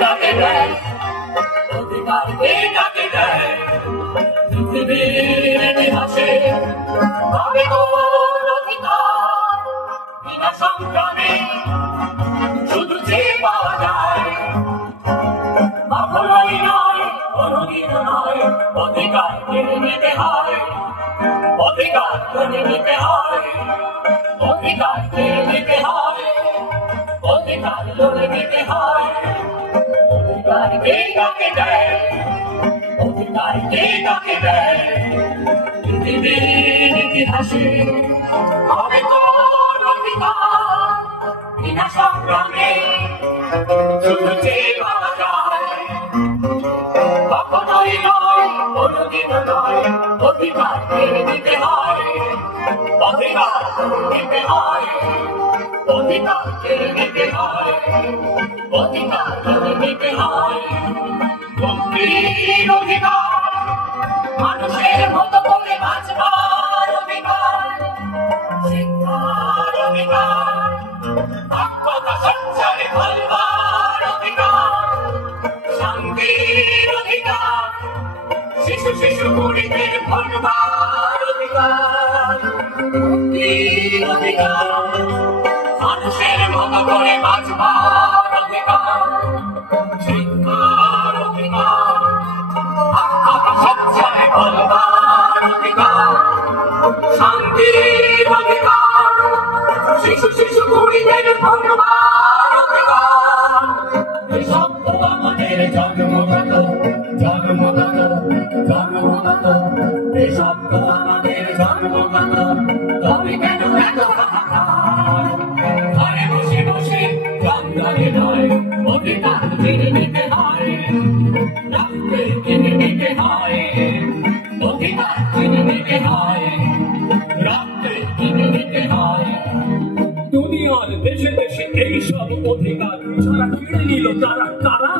কাকে দেয় অধিকার কে কাকে দেয় পৃথিবীর ইতিহাসে পাবে কোন অধিকার বিনা সংগ্রামে শুধু যে পাওয়া যায় কখনোই নয় কোনদিন নয় অধিকার কেড়ে নিতে হয় অধিকার কেড়ে নিতে হয় অধিকার কেড়ে নিতে হয় অধিকার লড়ে নিতে হয় অধিকার কে কাকে দেয় অধিকার কে কাকে দেয় পৃথিবীর ইতিহাসে হবে কোন অধিকার বিনা সংগ্রামে শুধু যে পাওয়া যায় কখনোই নয় কোনদিন নয় অধিকার কেড়ে নিতে হয় অধিকার নিতে হয় অধিকার কেড়ে নিতে হয় অধিকার কেড়ে নিতে হয় মুক্তির অধিকার মানুষের মতো করে বাঁচবার অধিকার শিক্ষার অধিকার দক্ষতা সঞ্চারে ফলবার অধিকার শান্তির অধিকার শিশু শিশু মুড়িদের ভরবার অধিকার মুক্তির অধিকার মানুষের মতো করে বাঁচবার অধিকার শিক্ষার অধিকার সঞ্চারে ফলবার অধিকার শান্তির অধিকার শিশু শিশু মুড়িদের ভরবার অধিকার এসব তো আমাদের জন্মগত জন্মগত জন্মগত এসব তো আমাদের জন্মগত তবে কেন এত হাহাকার ঘরে বসে বসে জঙ্গলে নয় অধিকার কিনে নিতে হয় রক্তে কিনে নিতে হয় অধিকার কিনে নিতে হয় রক্তে কিনে নিতে হয় দুনিয়ার দেশে দেশে এইসব অধিকার যারা কেড়ে নিল তারা কারা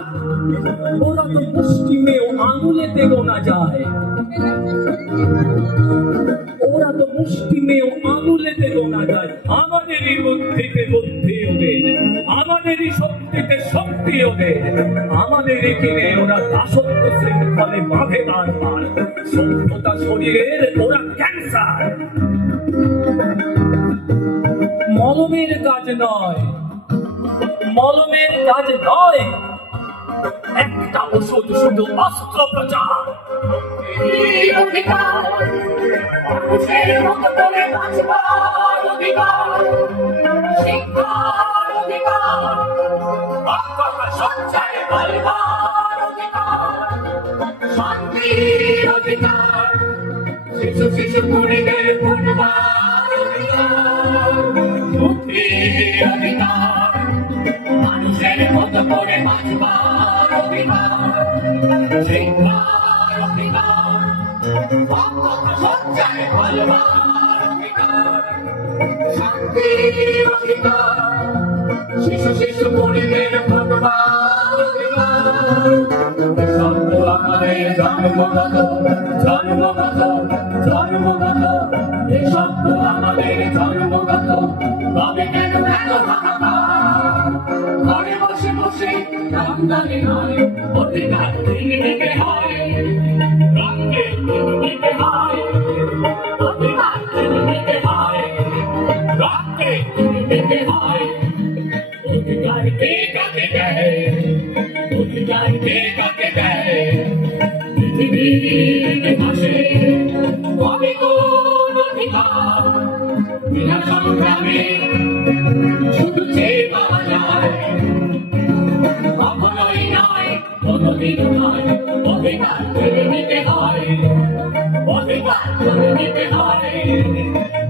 ওরা তো মুষ্টিমেয় আঙুলেতে গোনা যায় ওরা তো মুষ্টিমেয় আঙুলেতে গোনা যায় আমাদেরই বুদ্ধিতে বুদ্ধি ওদের আমাদেরই শক্তিতে শক্তি ওদের আমাদেরই কিনে ওরা দাসত্ব শৃঙ্খলে বাঁধে বারবার সভ্যতা শরীরের ওরা ক্যান্সার মলমের কাজ নয় মলমের কাজ নয় একটা ওষুধ শুধু অস্ত্র প্রচার অধিকার মানুষের মতো করে বাঁচবার অধিকার শিক্ষার অধিকার দক্ষতা সঞ্চারে ফলবার অধিকার শান্তির অধিকার শিশু শিশু মুড়িদের ভরবার অধিকার মুক্তির অধিকার মানুষের মতো করে বাঁচবার অধিকার শিক্ষার অধিকার দক্ষতা সঞ্চারে ফলবার অধিকার শান্তির অধিকার শিশু শিশু মুড়িদের ভরবার অধিকার সত্য আমাদের জন্মগত জন্মগত জন্মগত এই সত্য আমাদের জন্মগত তবে কেন এত হাহাকার ঘরে বসে বসে রমজানে নয় অধিকার কিনে নিতে হয় রঙে কিনে নিতে হয় অধিকার কিনে নিতে হয় রঙে কিনে নিতে হয় অধিকার কে কাকে দেয় অধিকার কে কাকে দেয় পৃথিবীর ইতিহাসে কবে কোন অধিকার বিনা সংগ্রামে শুধু যে পাওয়া যায় কখনোই নয় কোনদিন নয় অধিকার কেড়ে নিতে হয় অধিকার কেড়ে নিতে হয়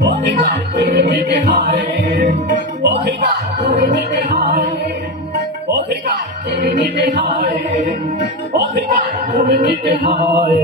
অধিকার কেড়ে নিতে হয় অধিকার কেড়ে নিতে হয় অধিকার কেড়ে নিতে হয় অধিকার কেড়ে নিতে হয়